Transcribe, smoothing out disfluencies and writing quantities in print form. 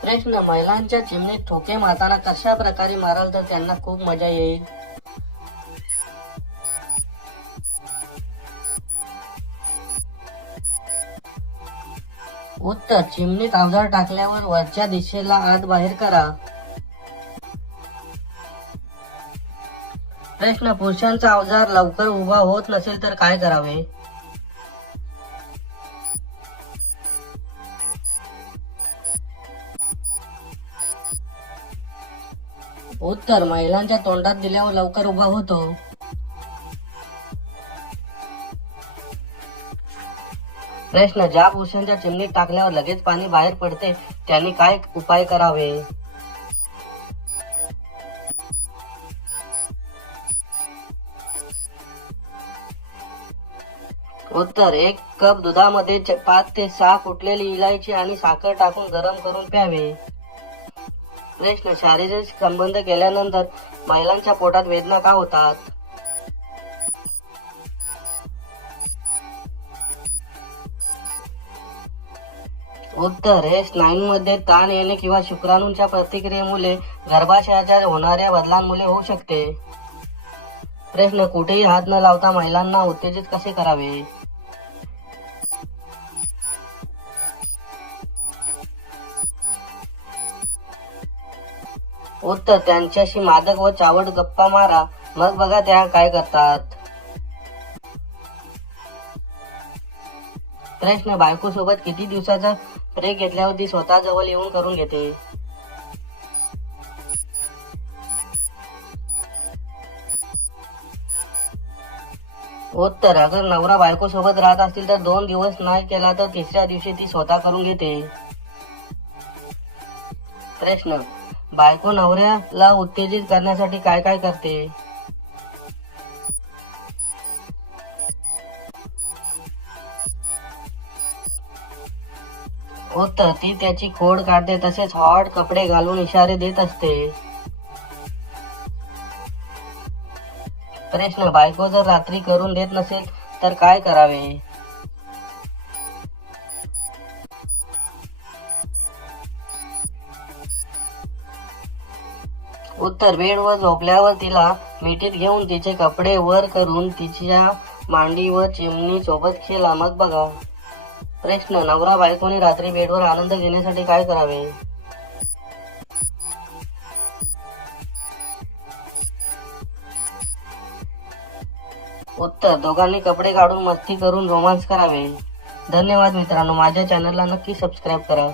प्रश्न, महिलांच्या चिमणीत ठोके मारताना कशा प्रकारे माराल तर त्यांना खूप मजा येईल? उत्तर, चिमणीत अवजार टाकल्यावर वरच्या दिशेला आत बाहेर करा. प्रश्न, पुरुषांचा अवजार लवकर उभा होत नसेल तर काय करावे? उत्तर, महिलांच्या तोंडात दिल्यावर लवकर उभा होतो. प्रश्न, ज्या पुरुषांच्या चिमणीत टाकल्यावर लगेच पाणी बाहेर पडते त्यांनी काय उपाय करावे? उत्तर, 1 कप दुधामध्ये 5 ते 6 कुटलेली इलायची आणि साखर टाकून गरम करून प्यावे. प्रश्न, शारीरिक संबंध केल्यानंतर महिलांच्या पोटात वेदना का होतात? उत्तर, हे स्नायूंमध्ये ताण येणे किंवा शुक्राणूंच्या प्रतिक्रियेमुळे गर्भाशयाच्या होणाऱ्या बदलांमुळे होऊ शकते. प्रश्न, कुठेही हात न लावता महिलांना उत्तेजित कसे करावे? उत्तर, त्यांच्याशी मादक व चावट गप्पा मारा, मग बघा त्या काय करतात. प्रश्न, बायको सोबत किती दिवसाचा ब्रेक घेतल्यावर ती स्वतः जवळ येऊन करून घेते? उत्तर, अगर नवरा बायको सोबत राहत असतील तर 2 दिवस नाही केला तर तिसऱ्या दिवशी ती स्वतः करून घेते. प्रश्न, बायको नवऱ्याला उत्तेजित करण्यासाठी काय काय करते? उत्तर, ती त्याची खोड काढते तसेच हॉट कपडे घालून इशारे देत असते. प्रश्न, बायको जर रात्री करून देत नसेल तर काय करावे? उत्तर, बेडवर झोपल्यावर तिला मिठीत घेऊन तिचे कपडे वर करून तिच्या मांडीवर चिमणी सोबत खेळा, मग बघा. प्रश्न, नवरा बायकोने रात्री बेडवर आनंद घेण्यासाठी काय करावे? उत्तर, दोघांनी कपडे काढून मस्ती करून रोमांस करावे. धन्यवाद मित्रांनो, माझ्या चॅनलला नक्की सबस्क्राईब करा.